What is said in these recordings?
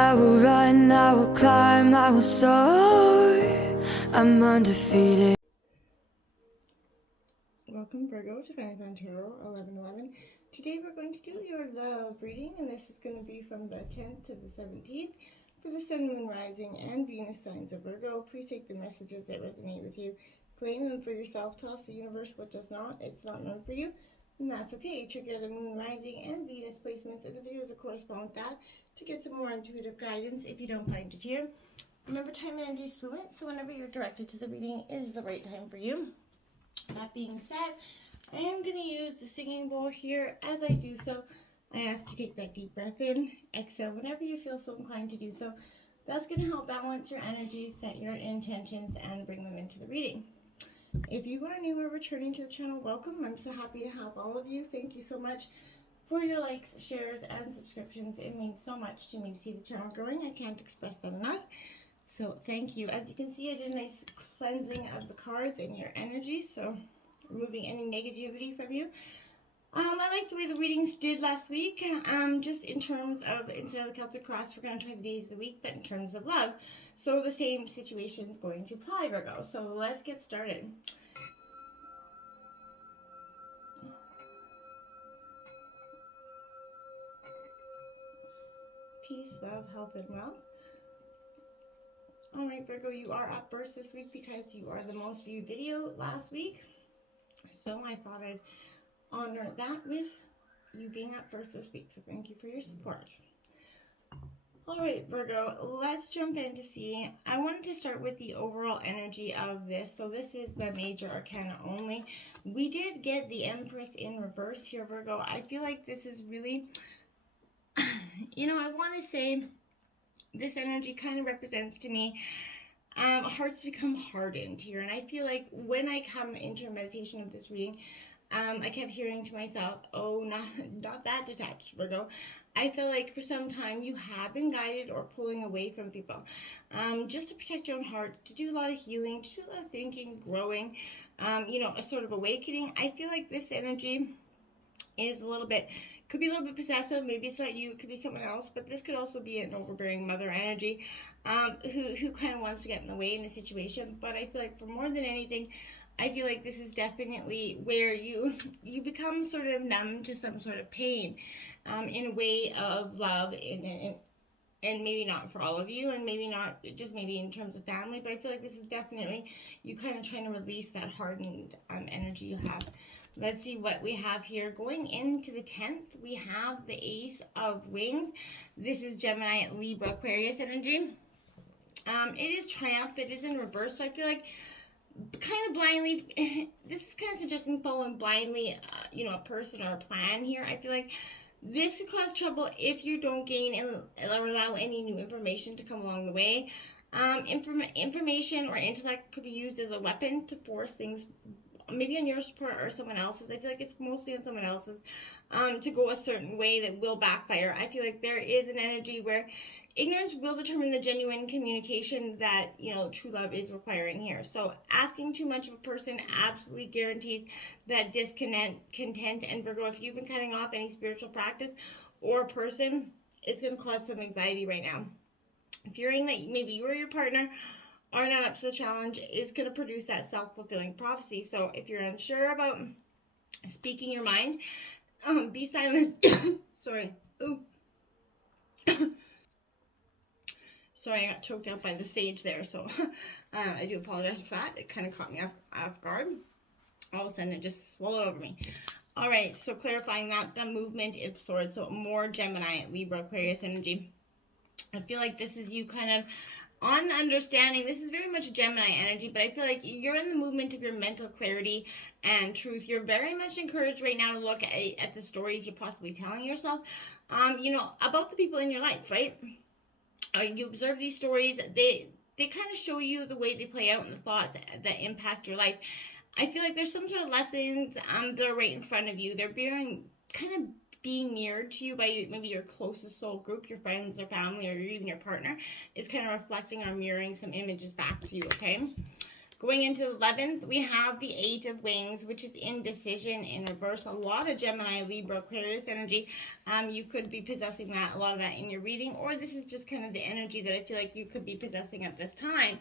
I will run, I will climb, I will soar. I'm undefeated. Welcome, Virgo, to Valentine Tarot 1111. Today we're going to do your love reading, and this is going to be from the 10th to the 17th for the Sun, Moon, Rising, and Venus signs of Virgo. Please take the messages that resonate with you, claim them for yourself, toss the universe what does not. It's not meant for you, and that's okay. Trigger the Moon, Rising, and Venus placements and the videos that correspond with that to get some more intuitive guidance if you don't find it here. Remember, time and energy is fluent, so whenever you're directed to the reading is the right time for you. That being said, I am going to use the singing bowl here. As I do so, I ask you to take that deep breath in, exhale whenever you feel so inclined to do so. That's going to help balance your energies, set your intentions, and bring them into the reading. If you are new or returning to the channel, welcome. I'm so happy to have all of you. Thank you so much for your likes, shares, and subscriptions. It means so much to me to see the channel growing. I can't express that enough. So thank you. As you can see, I did a nice cleansing of the cards and your energy, so removing any negativity from you. I like the way the readings did last week. Just in terms of, instead of the Celtic cross, we're going to try the days of the week, but in terms of love. So the same situation is going to apply, Virgo. So let's get started. Peace, love, health, and wealth. Alright, Virgo, you are up first this week because you are the most viewed video last week. So I thought I'd honor that with you being up first this week. So thank you for your support. Alright, Virgo, let's jump in to see. I wanted to start with the overall energy of this. So this is the major arcana only. We did get the Empress in reverse here, Virgo. I feel like this is really, I want to say this energy kind of represents to me hearts become hardened here. And I feel like when I come into a meditation of this reading, I kept hearing to myself, oh, not that detached, Virgo. I feel like for some time you have been guided or pulling away from people just to protect your own heart, to do a lot of healing, to do a lot of thinking, growing, a sort of awakening. I feel like this energy is could be a little bit possessive. Maybe it's not you, it could be someone else, but this could also be an overbearing mother energy who kind of wants to get in the way in the situation. But I feel like for more than anything, I feel like this is definitely where you become sort of numb to some sort of pain in a way of love and maybe not for all of you, and maybe not just maybe in terms of family, but I feel like this is definitely you kind of trying to release that hardened energy you have. Let's see what we have here. Going into the 10th, we have the Ace of Wings. This is Gemini, Libra, Aquarius energy. It is Triumph. It is in reverse, so I feel like kind of blindly, this is kind of suggesting following blindly, a person or a plan here. I feel like this could cause trouble if you don't gain and allow any new information to come along the way. Information or intellect could be used as a weapon to force things maybe on your support or someone else's. I feel like it's mostly on someone else's to go a certain way that will backfire. I feel like there is an energy where ignorance will determine the genuine communication that true love is requiring here. So asking too much of a person absolutely guarantees that discontent. And Virgo, if you've been cutting off any spiritual practice or person, it's going to cause some anxiety right now. Fearing that maybe you or your partner are not up to the challenge is going to produce that self-fulfilling prophecy. So if you're unsure about speaking your mind, be silent. Sorry. Ooh. Sorry, I got choked out by the sage there, so I do apologize for that. It kind of caught me off guard. All of a sudden, it just swallowed over me. All right, so clarifying that, the movement of swords, so more Gemini, Libra, Aquarius energy. I feel like this is you kind of on understanding. This is very much Gemini energy, but I feel like you're in the movement of your mental clarity and truth. You're very much encouraged right now to look at the stories you're possibly telling yourself, about the people in your life, right? You observe these stories. They kind of show you the way they play out and the thoughts that impact your life. I feel like there's some sort of lessons that are right in front of you. They're being mirrored to you by maybe your closest soul group, your friends or family, or even your partner is kind of reflecting or mirroring some images back to you, okay? Going into the 11th, we have the Eight of Wings, which is indecision in reverse. A lot of Gemini, Libra, Aquarius energy. You could be possessing a lot of that in your reading, or this is just kind of the energy that I feel like you could be possessing at this time.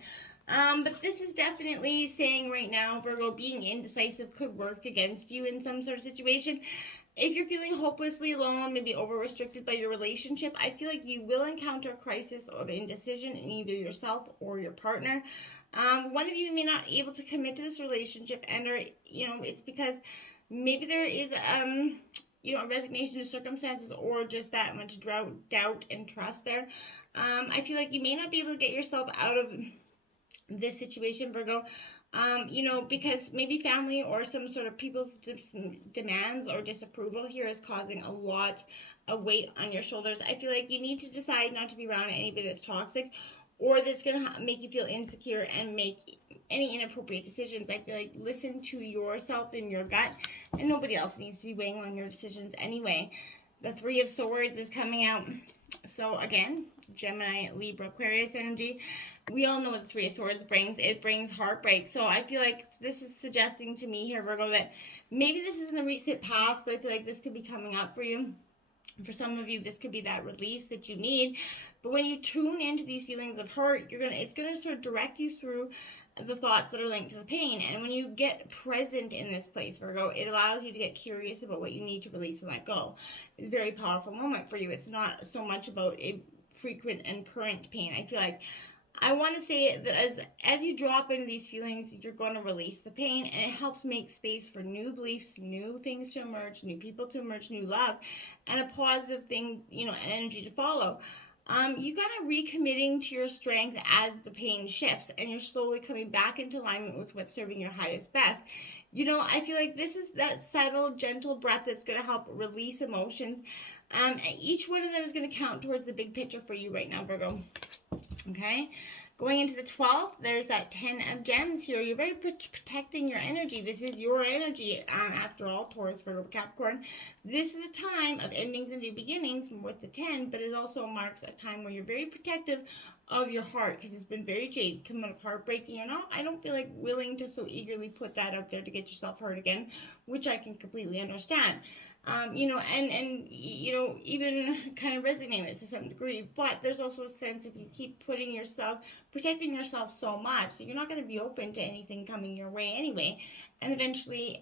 But this is definitely saying right now, Virgo, being indecisive could work against you in some sort of situation. If you're feeling hopelessly alone, maybe over-restricted by your relationship, I feel like you will encounter a crisis of indecision in either yourself or your partner. One of you may not be able to commit to this relationship, and or it's because maybe there is a resignation to circumstances, or just that much doubt and trust there. I feel like you may not be able to get yourself out of this situation, Virgo, because maybe family or some sort of people's demands or disapproval here is causing a lot of weight on your shoulders. I feel like you need to decide not to be around anybody that's toxic or that's going to make you feel insecure and make any inappropriate decisions. I feel like listen to yourself and your gut, and nobody else needs to be weighing on your decisions anyway. The Three of Swords is coming out. So again, Gemini, Libra, Aquarius energy. We all know what the Three of Swords brings. It brings heartbreak. So I feel like this is suggesting to me here, Virgo, that maybe this is in the recent past, but I feel like this could be coming up for you. For some of you, this could be that release that you need. But when you tune into these feelings of hurt, it's gonna sort of direct you through the thoughts that are linked to the pain. And when you get present in this place, Virgo, it allows you to get curious about what you need to release and let go. It's a very powerful moment for you. It's not so much about a frequent and current pain. I feel like I want to say that as you drop into these feelings, you're going to release the pain, and it helps make space for new beliefs, new things to emerge, new people to emerge, new love, and a positive thing, energy to follow. You got to recommitting to your strength as the pain shifts, and you're slowly coming back into alignment with what's serving your highest best. I feel like this is that subtle, gentle breath that's going to help release emotions. Each one of them is going to count towards the big picture for you right now, Virgo. Okay, going into the 12th, there's that 10 of gems here. You're very protecting your energy. This is your energy, after all, Taurus, Virgo, Capricorn. This is a time of endings and new beginnings with the 10, but it also marks a time where you're very protective of your heart, because it's been very jaded, coming out of heartbreak, and I don't feel like willing to so eagerly put that out there to get yourself hurt again, which I can completely understand. And even kind of resonate with it to some degree, but there's also a sense if you keep protecting yourself so much, that you're not going to be open to anything coming your way anyway, and eventually,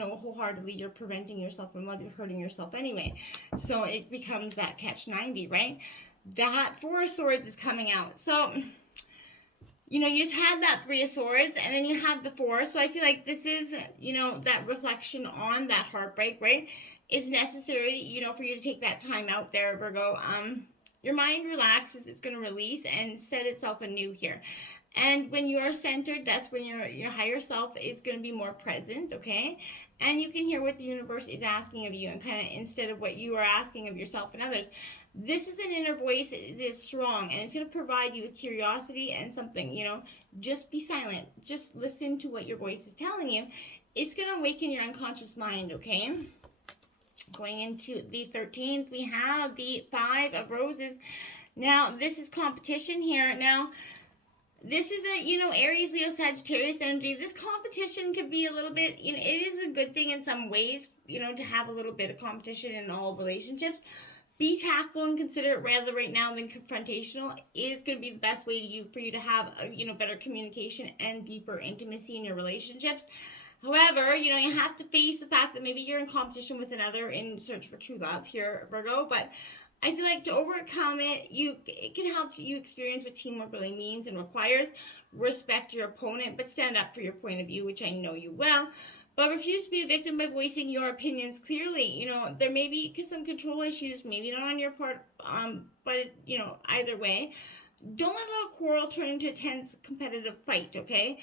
wholeheartedly, you're preventing yourself from love, you're hurting yourself anyway, so it becomes that catch-90, right? That Four of Swords is coming out, so you just had that Three of Swords, and then you have the Four. So I feel like this is, that reflection on that heartbreak, right? Is necessary, for you to take that time out there, Virgo. Your mind relaxes, it's going to release and set itself anew here. And when you are centered, that's when your higher self is going to be more present, okay? And you can hear what the universe is asking of you, and kind of instead of what you are asking of yourself and others. This is an inner voice that is strong, and it's going to provide you with curiosity and something, just be silent. Just listen to what your voice is telling you. It's going to awaken your unconscious mind, okay? Going into the 13th, we have the Five of Roses. Now, this is competition here. Now, this is a, Aries, Leo, Sagittarius energy. This competition could be a little bit, it is a good thing in some ways, to have a little bit of competition in all relationships. Be tactful and considerate rather right now than confrontational is going to be the best way for you to have, better communication and deeper intimacy in your relationships. However, you have to face the fact that maybe you're in competition with another in search for true love here, Virgo, but I feel like to overcome it, it can help you experience what teamwork really means and requires. Respect your opponent, but stand up for your point of view, which I know you will. But refuse to be a victim by voicing your opinions clearly. There may be some control issues, maybe not on your part, but, either way. Don't let a quarrel turn into a tense competitive fight, okay?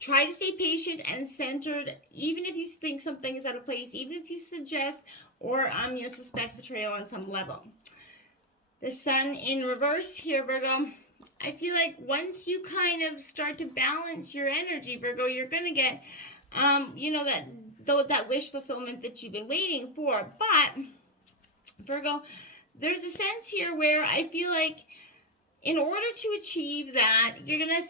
Try to stay patient and centered, even if you think something is out of place, even if you suggest or suspect betrayal on some level. The Sun in reverse here, Virgo. I feel like once you kind of start to balance your energy, Virgo, you're going to get, that wish fulfillment that you've been waiting for. But, Virgo, there's a sense here where I feel like in order to achieve that, you're going to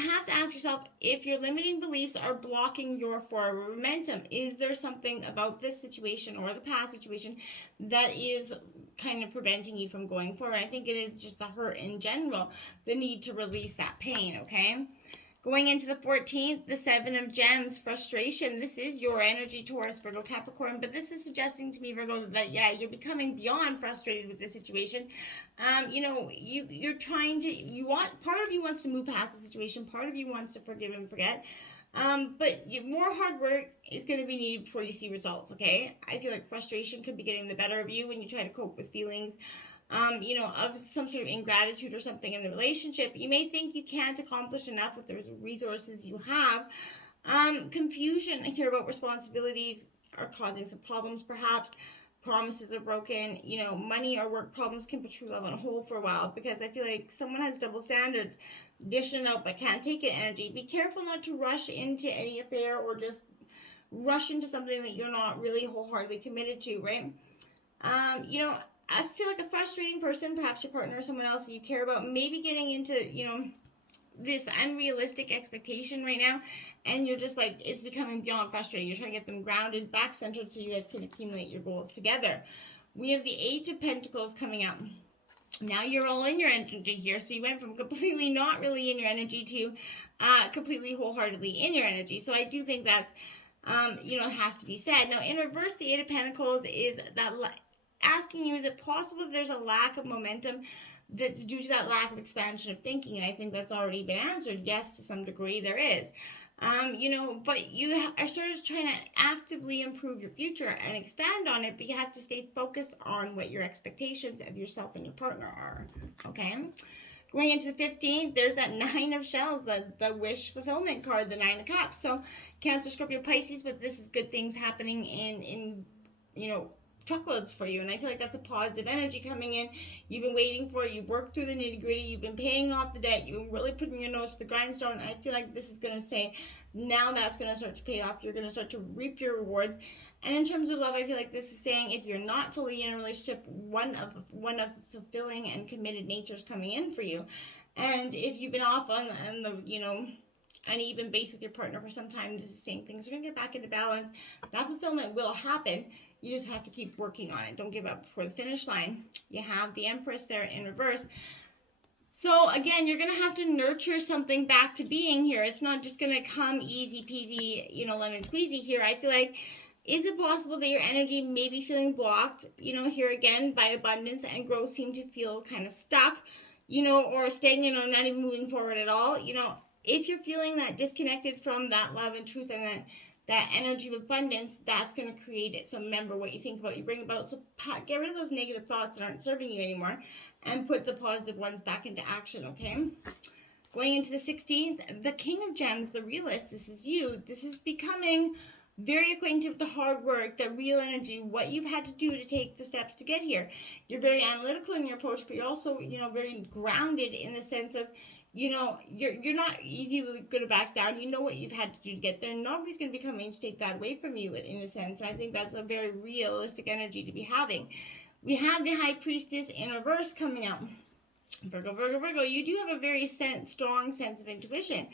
have to ask yourself if your limiting beliefs are blocking your forward momentum. Is there something about this situation or the past situation that is kind of preventing you from going forward? I think it is just the hurt in general, the need to release that pain, okay? Going into the 14th, the Seven of Gems, frustration. This is your energy, Taurus, Virgo, Capricorn, but this is suggesting to me, Virgo, that yeah, you're becoming beyond frustrated with the situation. You're trying to, part of you wants to move past the situation, part of you wants to forgive and forget. But more hard work is going to be needed before you see results, okay? I feel like frustration could be getting the better of you when you try to cope with feelings of some sort of ingratitude or something in the relationship. You may think you can't accomplish enough with the resources you have. Confusion here about responsibilities are causing some problems, perhaps. Promises are broken. Money or work problems can put true love on hold for a while, because I feel like someone has double standards, dishing out but can't take it energy. Be careful not to rush into any affair or just rush into something that you're not really wholeheartedly committed to, right? I feel like a frustrating person, perhaps your partner or someone else that you care about, maybe getting into, this unrealistic expectation right now, and you're just like, it's becoming beyond frustrating. You're trying to get them grounded, back centered, so you guys can accumulate your goals together. We have the Eight of Pentacles coming out. Now you're all in your energy here, so you went from completely not really in your energy to completely wholeheartedly in your energy. So I do think that's, has to be said. Now, in reverse, the Eight of Pentacles is that asking you, is it possible that there's a lack of momentum that's due to that lack of expansion of thinking? And I think that's already been answered. Yes, to some degree there is. But you are sort of trying to actively improve your future and expand on it, but you have to stay focused on what your expectations of yourself and your partner are, okay? Going into the 15th, there's that Nine of Shells, the wish fulfillment card, the Nine of Cups. So Cancer, Scorpio, Pisces, but this is good things happening in truckloads for you, and I feel like that's a positive energy coming in. You've been waiting for it. You've worked through the nitty gritty. You've been paying off the debt. You've been really putting your nose to the grindstone, and I feel like this is going to say, now that's going to start to pay off. You're going to start to reap your rewards. And in terms of love, I feel like this is saying, if you're not fully in a relationship, one of fulfilling and committed nature is coming in for you. And if you've been off on the uneven base with your partner for some time, this is saying things are going to get back into balance. That fulfillment will happen. You just have to keep working on it. Don't give up before the finish line. You have the Empress there in reverse. So again, you're going to have to nurture something back to being here. It's not just going to come easy peasy, lemon squeezy here. I feel like, is it possible that your energy may be feeling blocked, here again by abundance and growth seem to feel kind of stuck, or stagnant or not even moving forward at all? If you're feeling that disconnected from that love and truth and that energy of abundance, that's going to create it. So remember, what you think about, you bring about. So get rid of those negative thoughts that aren't serving you anymore and put the positive ones back into action, okay? Going into the 16th, the King of Gems, the realist, this is you. This is becoming very acquainted with the hard work, the real energy, what you've had to do to take the steps to get here. You're very analytical in your approach, but you're also, very grounded in the sense of, you're not easily going to back down. You know what you've had to do to get there. Nobody's going to be coming to take that away from you, in a sense. And I think that's a very realistic energy to be having. We have the High Priestess in reverse coming out. Virgo, Virgo, Virgo, you do have a very strong sense of intuition.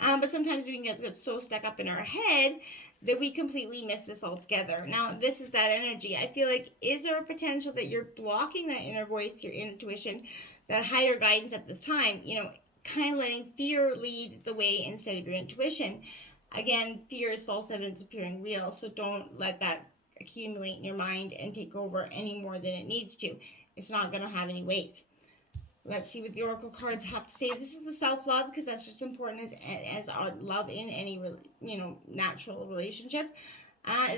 But sometimes we can get so stuck up in our head that we completely miss this altogether. Now, this is that energy. I feel like, is there a potential that you're blocking that inner voice, your intuition, that higher guidance at this time? Kind of letting fear lead the way instead of your intuition. Again, fear is false evidence appearing real, so don't let that accumulate in your mind and take over any more than it needs to. It's not going to have any weight. Let's see what the oracle cards have to say. This is the self-love, because that's just important as our love in any natural relationship.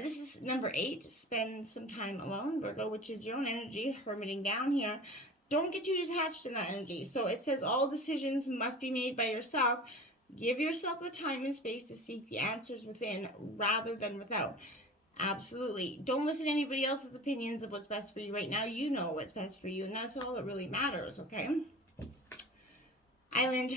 This is number 8. Spend some time alone, Virgo, which is your own energy, hermiting down here. Don't get too detached in that energy. So it says all decisions must be made by yourself. Give yourself the time and space to seek the answers within rather than without. Absolutely. Don't listen to anybody else's opinions of what's best for you right now. You know what's best for you, and that's all that really matters, okay? Island,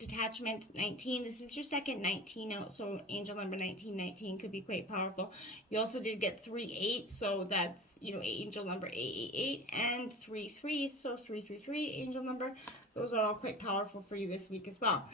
detachment, 19. This is your second 19 out, so angel number 1919 could be quite powerful. You also did get 3-8, so that's, angel number 888, and 3-3, so 333, angel number. Those are all quite powerful for you this week as well.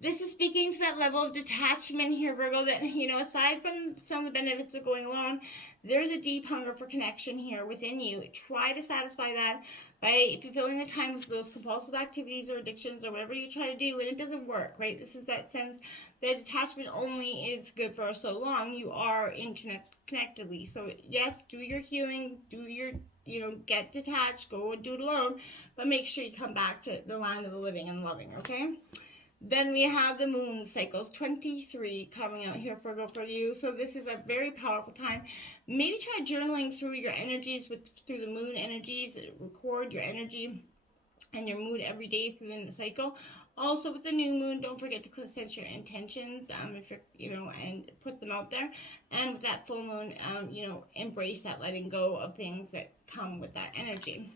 This is speaking to that level of detachment here, Virgo, that, aside from some of the benefits of going alone, there's a deep hunger for connection here within you. Try to satisfy that by fulfilling the time with those compulsive activities or addictions or whatever you try to do, and it doesn't work, right? This is that sense that attachment only is good for so long you are interconnectedly. So, yes, do your healing, do your get detached, go and do it alone, but make sure you come back to the land of the living and loving, okay? Then we have the moon cycles 23 coming out here for you. So this is a very powerful time. Maybe try journaling through your energies through the moon energies. Record your energy and your mood every day through the cycle. Also with the new moon, don't forget to set your intentions, if you're, and put them out there. And with that full moon, embrace that letting go of things that come with that energy.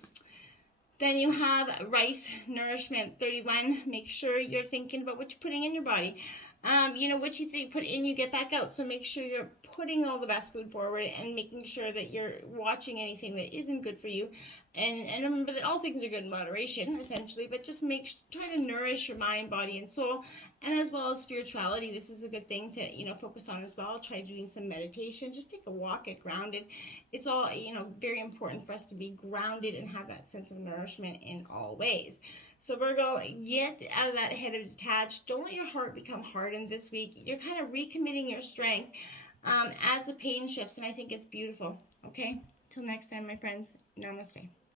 Then you have rice nourishment 31. Make sure you're thinking about what you're putting in your body. What you put in, you get back out. So make sure you're putting all the best food forward and making sure that you're watching anything that isn't good for you. And remember that all things are good in moderation, essentially, but just try to nourish your mind, body, and soul, and as well as spirituality. This is a good thing to, focus on as well. Try doing some meditation. Just take a walk, get grounded. It's all, very important for us to be grounded and have that sense of nourishment in all ways. So Virgo, get out of that head of detached. Don't let your heart become hardened this week. You're kind of recommitting your strength as the pain shifts, and I think it's beautiful. Okay? Till next time, my friends. Namaste.